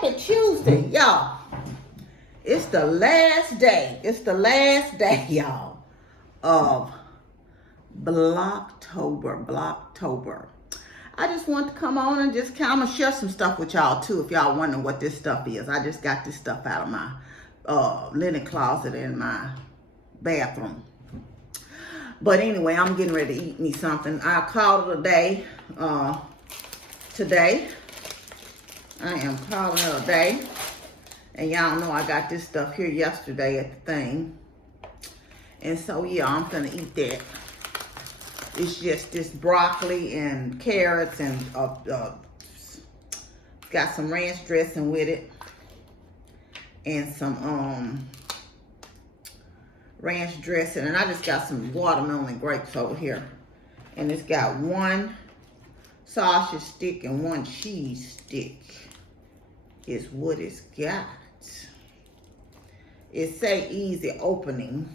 Happy Tuesday, y'all. It's the last day. It's the last day, y'all, of VlogTober. I just want to come on and just kind of share some stuff with y'all too, if y'all wondering what this stuff is. I just got this stuff out of my linen closet in my bathroom. But anyway, I'm getting ready to eat me something. I called it a day today. I am calling it a day. And y'all know I got this stuff here yesterday at the thing. And so, yeah, I'm gonna eat that. It's just this broccoli and carrots and got some ranch dressing with it. And some ranch dressing. And I just got some watermelon and grapes over here. And it's got one sausage stick and one cheese stick. Is what it's got. It say easy opening.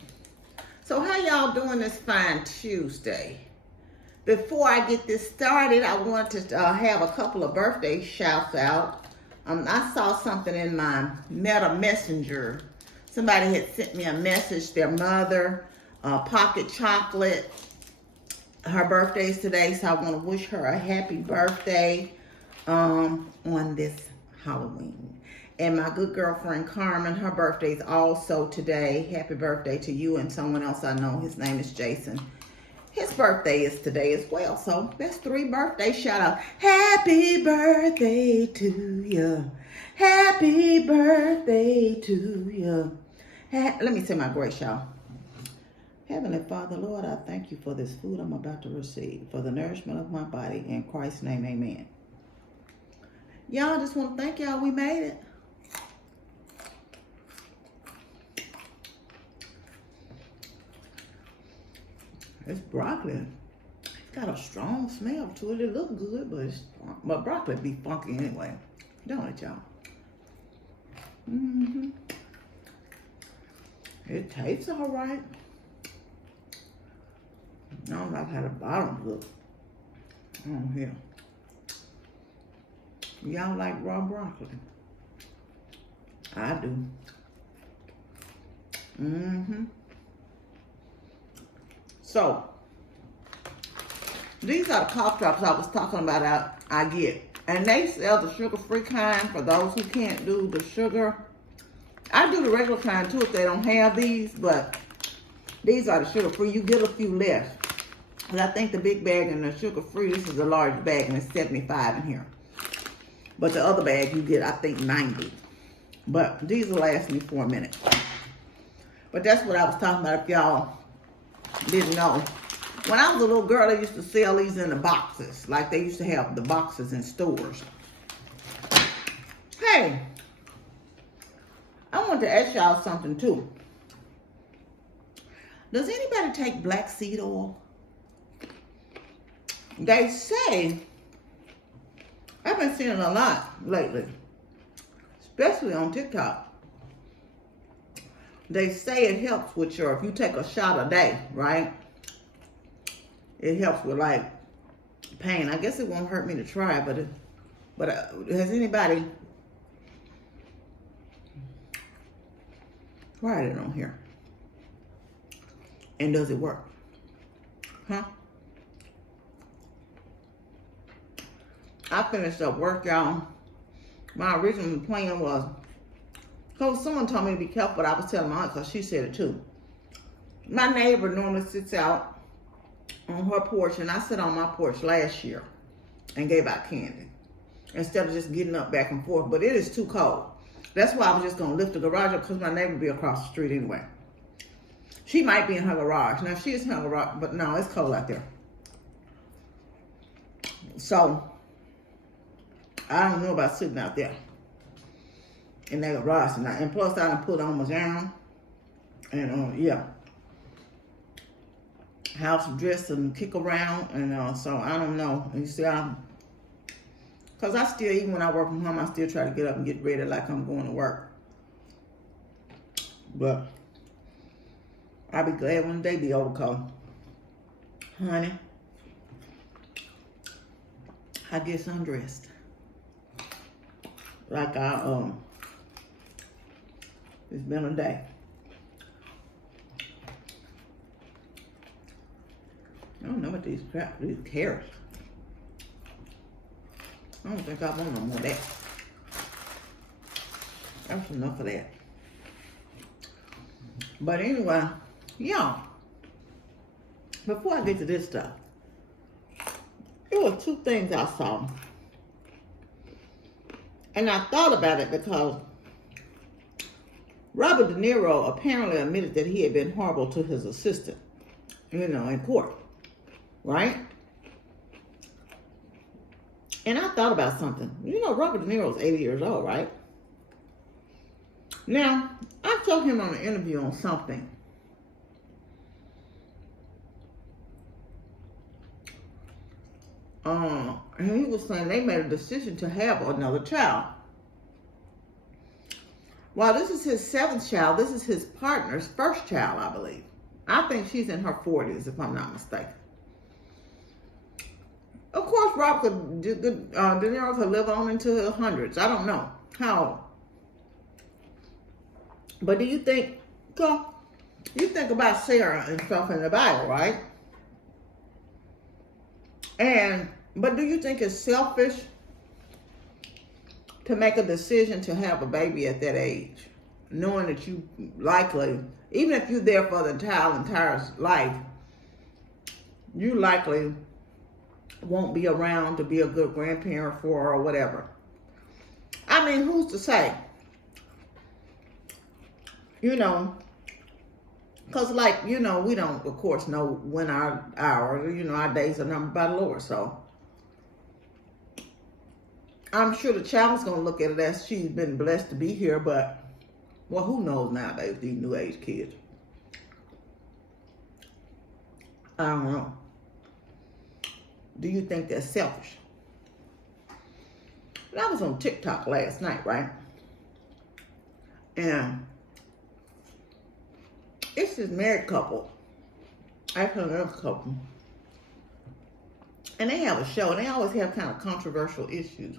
So how y'all doing this fine Tuesday? Before I get this started, I wanted to have a couple of birthday shouts out. I saw something in my Meta Messenger. Somebody had sent me a message, their mother, Pocket Chocolate. Her birthday's today, so I want to wish her a happy birthday on this Halloween. And my good girlfriend Carmen, her birthday's also today. Happy birthday to you and someone else I know. His name is Jason. His birthday is today as well. So that's 3 birthday shout outs. Happy birthday to you. Happy birthday to you. Let me say my grace, y'all. Heavenly Father, Lord, I thank you for this food I'm about to receive, for the nourishment of my body. In Christ's name, amen. Y'all, just want to thank y'all. We made it. It's broccoli. It's got a strong smell to it. It looks good, but broccoli be funky anyway. Don't it, y'all? It tastes all right. I don't like how the bottom looks on here. Y'all like raw broccoli? I do. So, these are the cough drops I was talking about I get. And they sell the sugar-free kind for those who can't do the sugar. I do the regular kind too if they don't have these, but these are the sugar-free. You get a few less. But I think the big bag and the sugar-free, this is a large bag and it's 75 in here. But the other bag you get, I think, 90. But these will last me for a minute. But that's what I was talking about if y'all didn't know. When I was a little girl, they used to sell these in the boxes. Like they used to have the boxes in stores. Hey, I wanted to ask y'all something too. Does anybody take black seed oil? They say, I've been seeing it a lot lately, especially on TikTok. They say it helps with if you take a shot a day, right? It helps with like pain. I guess it won't hurt me to try, but has anybody tried it on here? And does it work? Huh? I finished up work, y'all. My original plan was, because someone told me to be careful, but I was telling my aunt because she said it too. My neighbor normally sits out on her porch, and I sat on my porch last year and gave out candy instead of just getting up back and forth. But it is too cold. That's why I was just going to lift the garage up because my neighbor will be across the street anyway. She might be in her garage. Now, she is in her garage, but no, it's cold out there. So, I don't know about sitting out there in that garage tonight. And plus, I done put on my gown. And, yeah. House dress and kick around. And so, I don't know. And you see, because I still, even when I work from home, I still try to get up and get ready like I'm going to work. But I'll be glad when the day be over, cause, honey, I get undressed. Like it's been a day. I don't know what these carrots. I don't think I want no more of that. That's enough of that. But anyway, y'all, before I get to this stuff, there were two things I saw. And I thought about it because Robert De Niro apparently admitted that he had been horrible to his assistant, in court, right? And I thought about something. Robert De Niro is 80 years old, right? Now, I saw him on an interview on something. And he was saying they made a decision to have another child. While this is his 7th child, this is his partner's 1st child, I believe. I think she's in her 40s, if I'm not mistaken. Of course, Robert De Niro could live on into his hundreds. I don't know how. But do you think, you think about Sarah and stuff in the Bible, right? But do you think it's selfish to make a decision to have a baby at that age, knowing that you likely, even if you're there for the entire life, you likely won't be around to be a good grandparent for her or whatever? I mean, who's to say? Because we don't, of course, know when our days are numbered by the Lord. So I'm sure the child's going to look at it as she's been blessed to be here, but, well, who knows nowadays, these new age kids. I don't know. Do you think that's selfish? I was on TikTok last night, right? And it's this married couple, actually another couple, and they have a show, and they always have kind of controversial issues.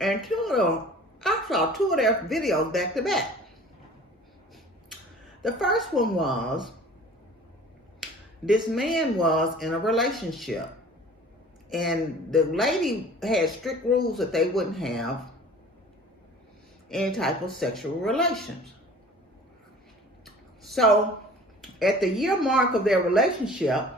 And I saw 2 of their videos back to back. The first one was, this man was in a relationship, and the lady had strict rules that they wouldn't have any type of sexual relations. So, at the year mark of their relationship,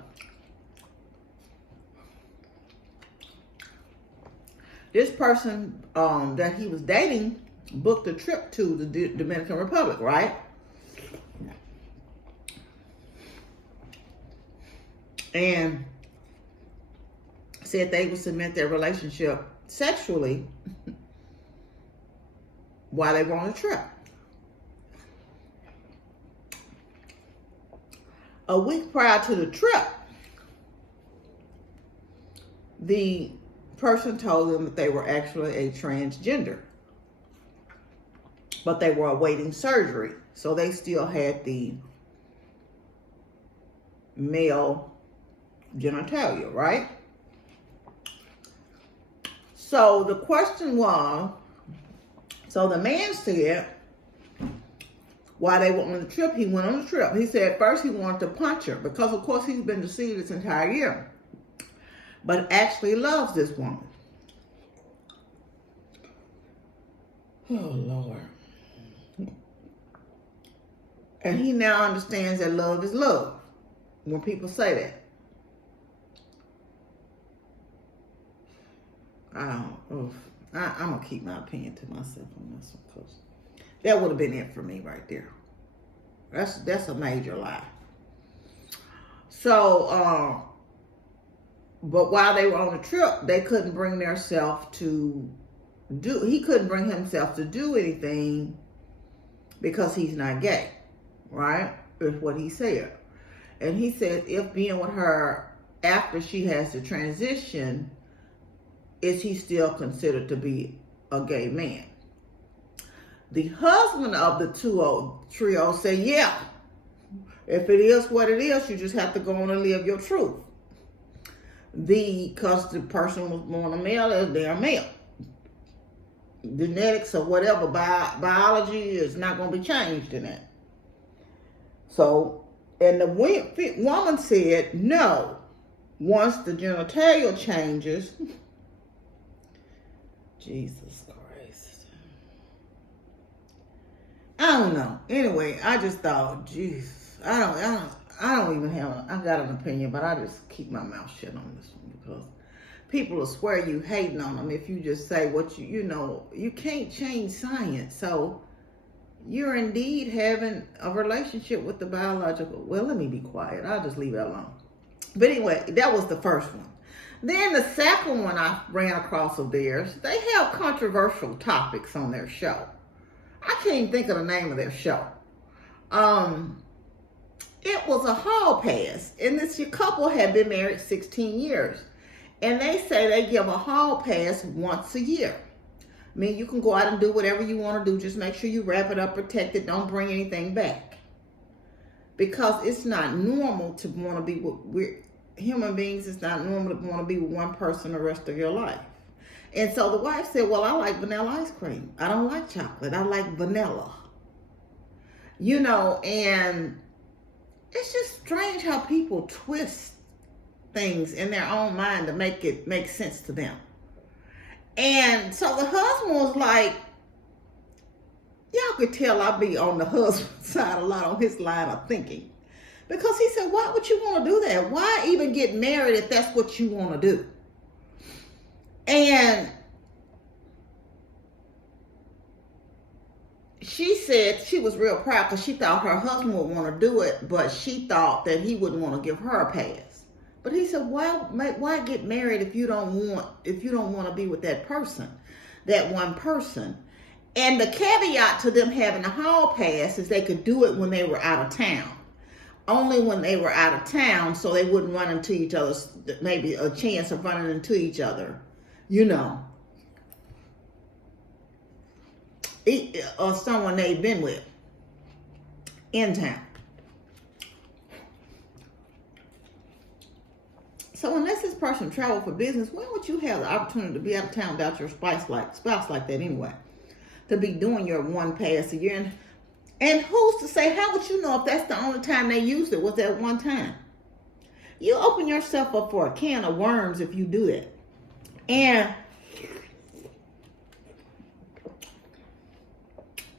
this person that he was dating booked a trip to the Dominican Republic, right? And said they would cement their relationship sexually while they were on a trip. A week prior to the trip, the person told them that they were actually a transgender, but they were awaiting surgery, so they still had the male genitalia, right? So the question was, so the man said, while they were on the trip, he went on the trip. He said first he wanted to punch her because, of course, he's been deceived this entire year, but actually loves this woman. Oh, Lord. And he now understands that love is love when people say that. I'm going to keep my opinion to myself on this one because that would have been it for me right there. That's a major lie. So, but while they were on the trip, they couldn't bring themselves to he couldn't bring himself to do anything because he's not gay, right? Is what he said. And he said if being with her after she has the transition, is he still considered to be a gay man? The husband of the trio said, yeah, if it is what it is, you just have to go on and live your truth. Because the person was born a male, they're male. genetics or whatever, biology is not going to be changed in it. So, and the woman said, no, once the genitalia changes, Jesus Christ. I don't know. Anyway, I just thought, Jesus, I don't even have, I got an opinion, but I just keep my mouth shut on this one because people will swear you hating on them if you just say what you know, you can't change science. So you're indeed having a relationship with the biological. Well, let me be quiet. I'll just leave it alone. But anyway, that was the first one. Then the second one I ran across of theirs, they have controversial topics on their show. I can't even think of the name of their show. It was a hall pass, and this couple had been married 16 years. And they say they give a hall pass once a year. I mean, you can go out and do whatever you want to do. Just make sure you wrap it up, protect it, don't bring anything back. Because it's not normal to want to be with human beings. It's not normal to want to be with one person the rest of your life. And so the wife said, well, I like vanilla ice cream. I don't like chocolate. I like vanilla. You know, and it's just strange how people twist things in their own mind to make it make sense to them. And so the husband was like, y'all could tell I be on the husband's side a lot on his line of thinking. Because he said, why would you want to do that? Why even get married if that's what you want to do? And she said she was real proud because she thought her husband would want to do it, but she thought that he wouldn't want to give her a pass. But he said, why get married if you don't want to be with that person, that one person? And the caveat to them having a hall pass is they could do it when they were out of town. Only when they were out of town, so they wouldn't run into each other, maybe a chance of running into each other, you know, or someone they've been with in town. So unless this person traveled for business, when would you have the opportunity to be out of town without your spouse like that anyway? To be doing your one pass a year. And who's to say, how would you know if that's the only time they used it was that one time? You open yourself up for a can of worms if you do that. And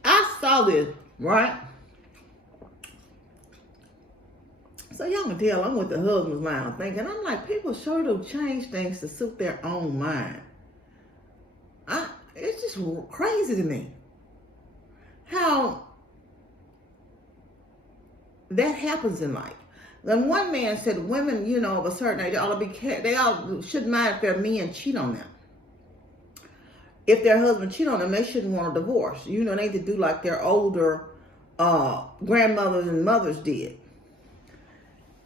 I saw this, right? So y'all can tell I'm with the husband's mind of thinking. I'm like, people sure do change things to suit their own mind. It's just crazy to me how that happens in life. Then one man said women, you know, of a certain age, they all shouldn't mind if their men cheat on them. If their husband cheat on them, they shouldn't want a divorce. You know, they need to do like their older grandmothers and mothers did.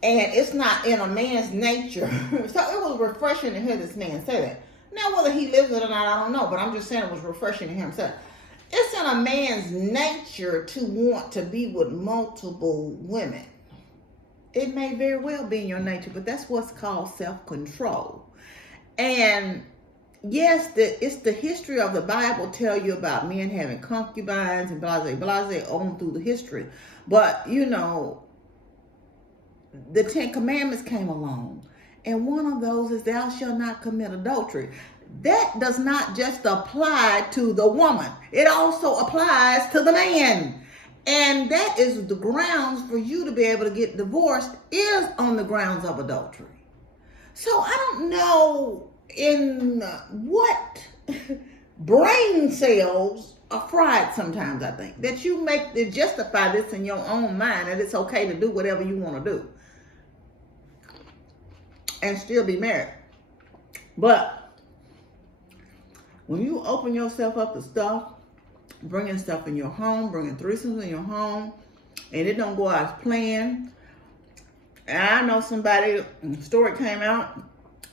And it's not in a man's nature. So it was refreshing to hear this man say that. Now, whether he lives it or not, I don't know. But I'm just saying it was refreshing to hear him say it. It's in a man's nature to want to be with multiple women. It may very well be in your nature, but that's what's called self-control. And yes, it's the history of the Bible tell you about men having concubines and blase on through the history. But, you know, the 10 Commandments came along. And one of those is thou shalt not commit adultery. That does not just apply to the woman. It also applies to the man. And that is the grounds for you to be able to get divorced is on the grounds of adultery. So I don't know in what brain cells are fried sometimes, I think. That you justify this in your own mind that it's okay to do whatever you want to do. And still be married. But when you open yourself up to stuff, bringing stuff in your home, bringing threesomes in your home, and it don't go as planned. And I know somebody, a story came out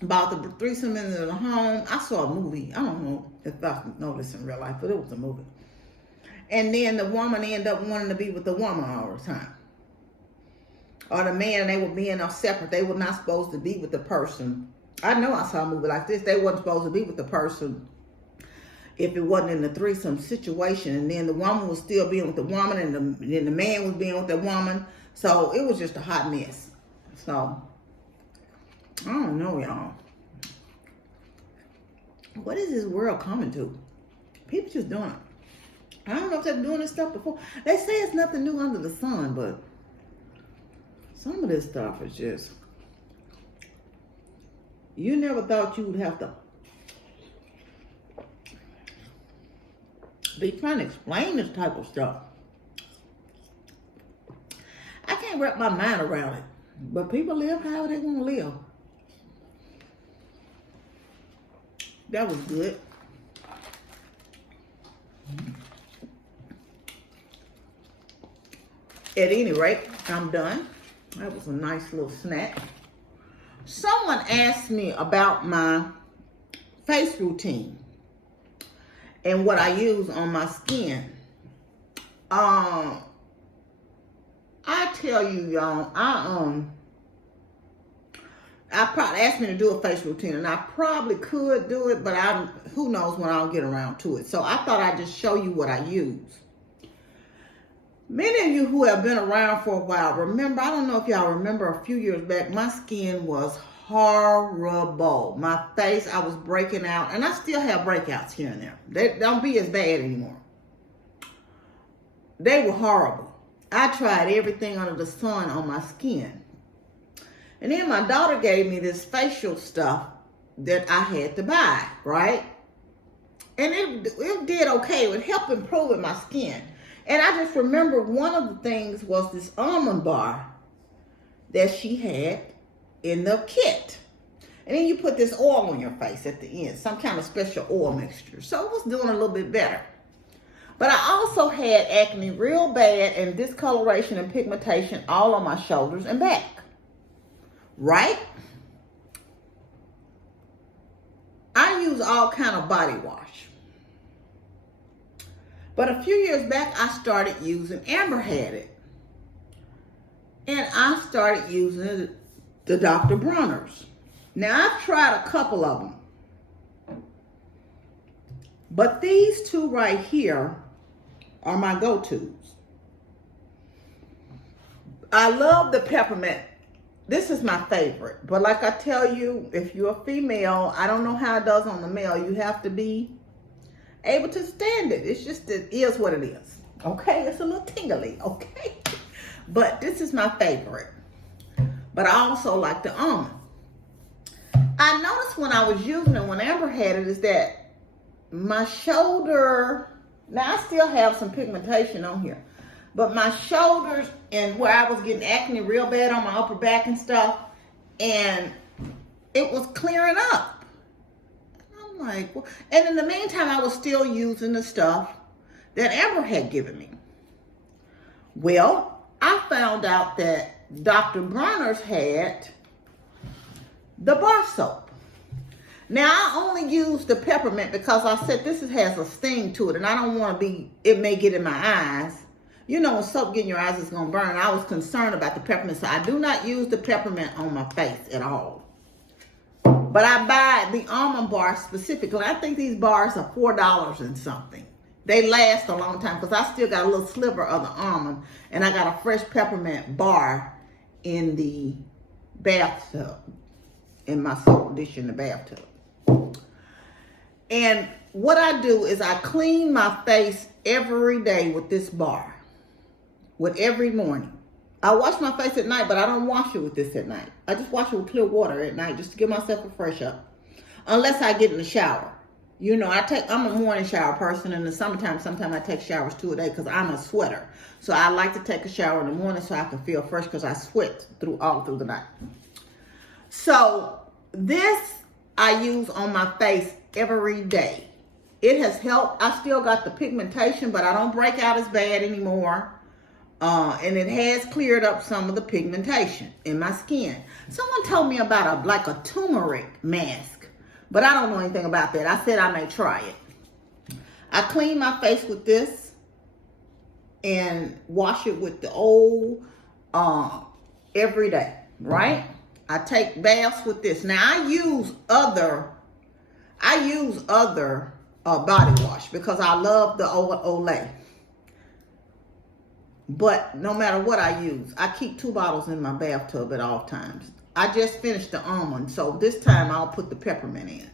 about the threesome in the home. I saw a movie. I don't know if I know this in real life, but it was a movie. And then the woman ended up wanting to be with the woman all the time. Or the man, and they were being separate. They were not supposed to be with the person. I know I saw a movie like this. They weren't supposed to be with the person, if it wasn't in the threesome situation, and then the woman was still being with the woman, and then the man was being with the woman. So it was just a hot mess. So I don't know, y'all. What is this world coming to? People just doing it. I don't know if they've been doing this stuff before. They say it's nothing new under the sun, but some of this stuff is just, you never thought you would have to be trying to explain this type of stuff. I can't wrap my mind around it, but people live how they want to live. That was good. At any rate, I'm done. That was a nice little snack. Someone asked me about my face routine and what I use on my skin. I tell you, y'all, I probably asked me to do a face routine, and I probably could do it, but who knows when I'll get around to it. So I thought I'd just show you what I use. Many of you who have been around for a while remember, I don't know if y'all remember, a few years back, my skin was horrible. My face, I was breaking out, and I still have breakouts here and there. They don't be as bad anymore. They were horrible. I tried everything under the sun on my skin. And then my daughter gave me this facial stuff that I had to buy, right? And it did okay. It helped improve my skin. And I just remember one of the things was this almond bar that she had in the kit. And then you put this oil on your face at the end, some kind of special oil mixture. So it was doing a little bit better. But I also had acne real bad and discoloration and pigmentation all on my shoulders and back. Right? I use all kind of body wash. But a few years back, I started using, Amber had it. And I started using the Dr. Bronner's. Now, I've tried a couple of them. But these two right here are my go-tos. I love the peppermint. This is my favorite. But like I tell you, if you're a female, I don't know how it does on the male. You have to be able to stand it. It's just, it is what it is. Okay? It's a little tingly. Okay? But this is my favorite. But I also like the almond. I noticed when I was using it, when Amber had it, is that my shoulder, now I still have some pigmentation on here, but my shoulders and where I was getting acne real bad on my upper back and stuff, and it was clearing up. I'm like, well, and in the meantime, I was still using the stuff that Amber had given me. Well, I found out that Dr. Bronner's had the bar soap. Now, I only use the peppermint because I said this has a sting to it, and I don't want to be, it may get in my eyes. You know, when soap get in your eyes, it's going to burn. I was concerned about the peppermint, so I do not use the peppermint on my face at all. But I buy the almond bar specifically. I think these bars are $4 and something. They last a long time because I still got a little sliver of the almond, and I got a fresh peppermint bar in the bathtub, in my soap dish in the bathtub. And what I do is I clean my face every day with this bar, with every morning. I wash my face at night, but I don't wash it with this at night. I just wash it with clear water at night just to give myself a fresh up. Unless I get in the shower. You know, I'm a morning shower person. In the summertime, sometimes I take showers 2 a day because I'm a sweater. So I like to take a shower in the morning so I can feel fresh because I sweat all through the night. So this I use on my face every day. It has helped. I still got the pigmentation, but I don't break out as bad anymore. And it has cleared up some of the pigmentation in my skin. Someone told me about a turmeric mask, but I don't know anything about that. I said I may try it. I clean my face with this and wash it with the old every day, right? I take baths with this. Now I use other body wash because I love the Olay. But no matter what I use, I keep 2 bottles in my bathtub at all times. I just finished the almond, so this time I'll put the peppermint in.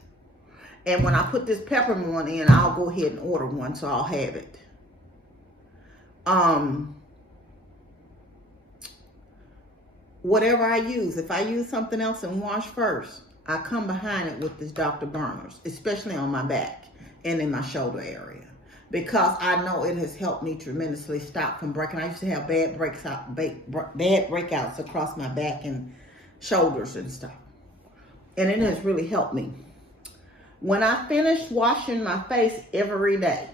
And when I put this peppermint one in, I'll go ahead and order one, so I'll have it. Whatever I use, if I use something else and wash first, I come behind it with this Dr. Berners, especially on my back and in my shoulder area, because I know it has helped me tremendously stop from breaking. I used to have bad breakouts across my back and shoulders and stuff, and it has really helped me. When I finish washing my face every day,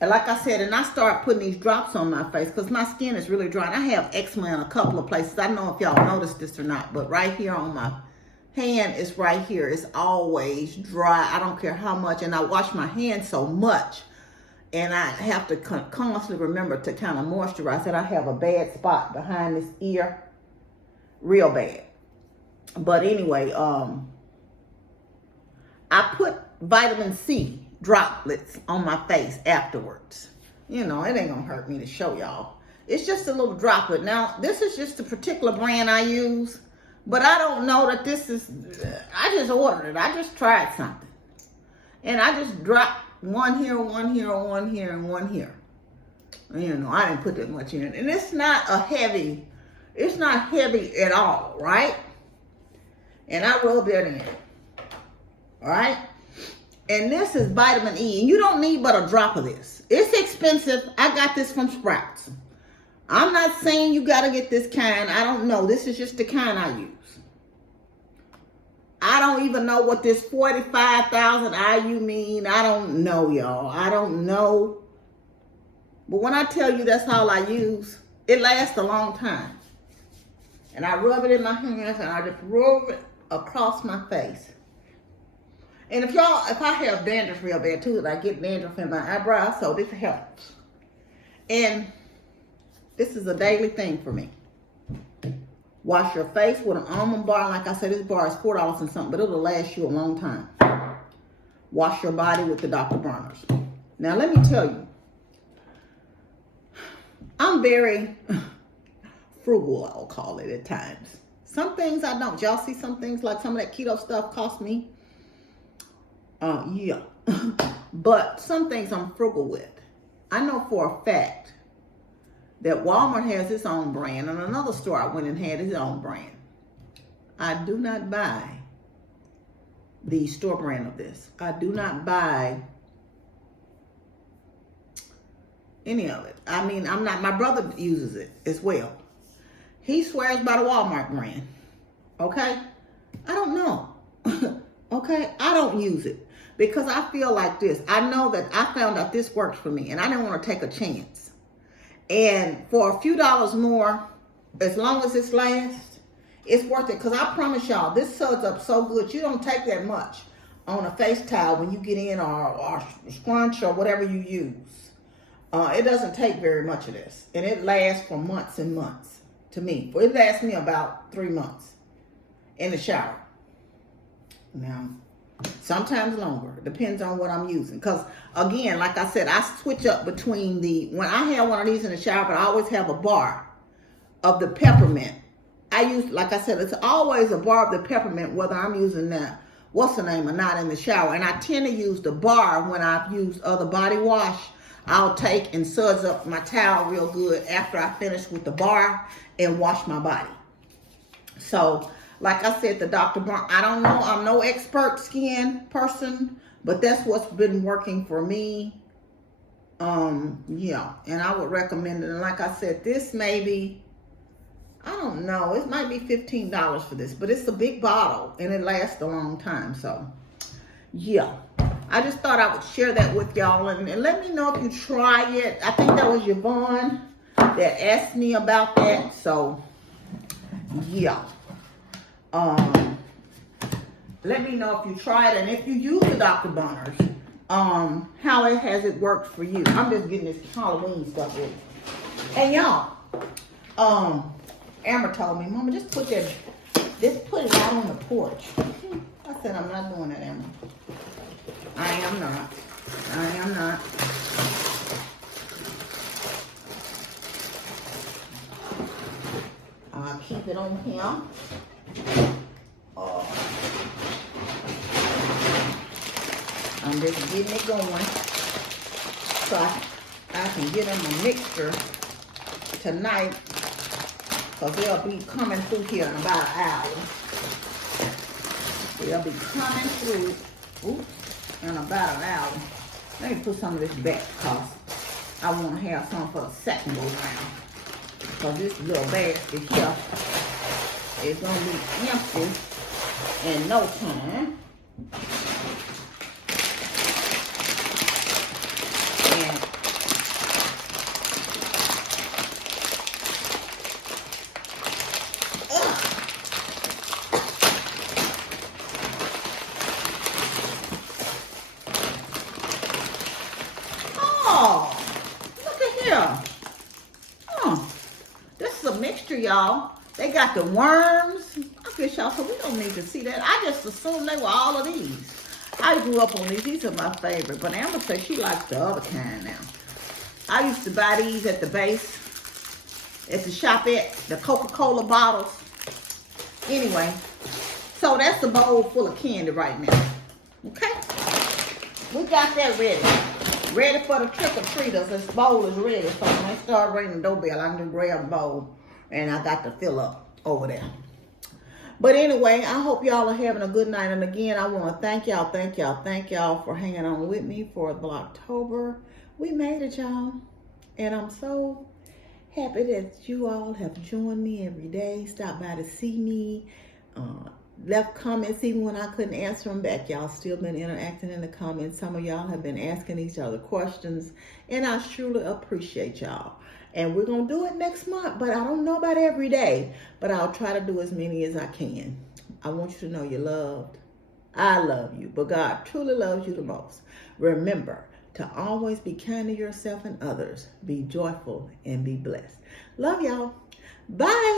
and like I said, and I start putting these drops on my face because my skin is really dry. And I have eczema in a couple of places. I don't know if y'all noticed this or not, but right here on my hand is right here. It's always dry. I don't care how much. And I wash my hands so much. And I have to constantly remember to kind of moisturize it. I have a bad spot behind this ear. Real bad. But anyway, I put vitamin C droplets on my face afterwards. You know, it ain't gonna hurt me to show y'all. It's just a little droplet. Now, this is just a particular brand I use, but I don't know that this is, I just ordered it. I just tried something. And I just dropped one here, one here, one here, and one here. You know, I didn't put that much in. And it's not it's not heavy at all, right? And I rub that in. All right? And this is vitamin E. And you don't need but a drop of this. It's expensive. I got this from Sprouts. I'm not saying you got to get this kind. I don't know. This is just the kind I use. I don't even know what this 45,000 IU mean. I don't know, y'all. I don't know. But when I tell you that's all I use, it lasts a long time. And I rub it in my hands and I just rub it across my face. And if I have dandruff real bad too, I get dandruff in my eyebrows, so this helps. And this is a daily thing for me. Wash your face with an almond bar. Like I said, this bar is $4 and something, but it'll last you a long time. Wash your body with the Dr. Berners. Now, let me tell you, I'm very frugal, I'll call it at times. Some things I don't. Y'all see some things like some of that keto stuff cost me? Yeah. But some things I'm frugal with. I know for a fact that Walmart has its own brand, and another store I went and had its own brand. I do not buy the store brand of this. I do not buy any of it. I mean, my brother uses it as well. He swears by the Walmart brand. Okay? I don't know. Okay? I don't use it because I feel like this. I know that I found out this works for me and I didn't want to take a chance. And for a few dollars more, as long as this lasts, it's worth it. Because I promise y'all, this suds up so good. You don't take that much on a face towel when you get in or scrunch or whatever you use. It doesn't take very much of this. And it lasts for months and months to me. It lasts me about 3 months in the shower. Now, sometimes longer. It depends on what I'm using. Because, again, like I said, I switch up between when I have one of these in the shower, but I always have a bar of the peppermint. I use, like I said, it's always a bar of the peppermint, whether I'm using what's the name, or not in the shower. And I tend to use the bar when I've used other body wash. I'll take and suds up my towel real good after I finish with the bar and wash my body. So, like I said, the Dr. Berners, I don't know. I'm no expert skin person, but that's what's been working for me. Yeah, and I would recommend it. And like I said, this maybe, I don't know, it might be $15 for this, but it's a big bottle and it lasts a long time. So, yeah, I just thought I would share that with y'all and let me know if you try it. I think that was Yvonne that asked me about that. So, yeah. Let me know if you tried it and if you use the Dr. Berners, how it worked for you. I'm just getting this Halloween stuff ready. And y'all, Amber told me, Mama, just put that Just put it out on the porch. I said I'm not doing that, Emma. I am not. I am not. I'll keep it on here. I'm just getting it going so I can get them a mixture tonight, because they'll be coming through here in about an hour. They'll be coming through in about an hour. Let me put some of this back because I want to have some for the second go round. Because this little basket here is going to be empty in no time. Oh, look at here. Oh, this is a mixture, y'all. They got the worms. I guess y'all, so we don't need to see that. I just assumed they were all of these. I grew up on these. These are my favorite. But Amber says she likes the other kind now. I used to buy these at the base, at the shop at the Coca-Cola bottles. Anyway, so that's a bowl full of candy right now. Okay? We got that ready. Ready for the trick-or-treaters. This bowl is ready. So when they start ringing the doorbell, I can just grab a bowl and I got to fill up over there. But anyway, I hope y'all are having a good night. And again, I want to thank y'all for hanging on with me for VlogTober. We made it, y'all. And I'm so happy that you all have joined me every day. Stop by to see me. Left comments even when I couldn't answer them back. Y'all still been interacting in the comments. Some of y'all have been asking each other questions. And I truly appreciate y'all. And we're going to do it next month. But I don't know about every day. But I'll try to do as many as I can. I want you to know you're loved. I love you. But God truly loves you the most. Remember to always be kind to yourself and others. Be joyful and be blessed. Love y'all. Bye.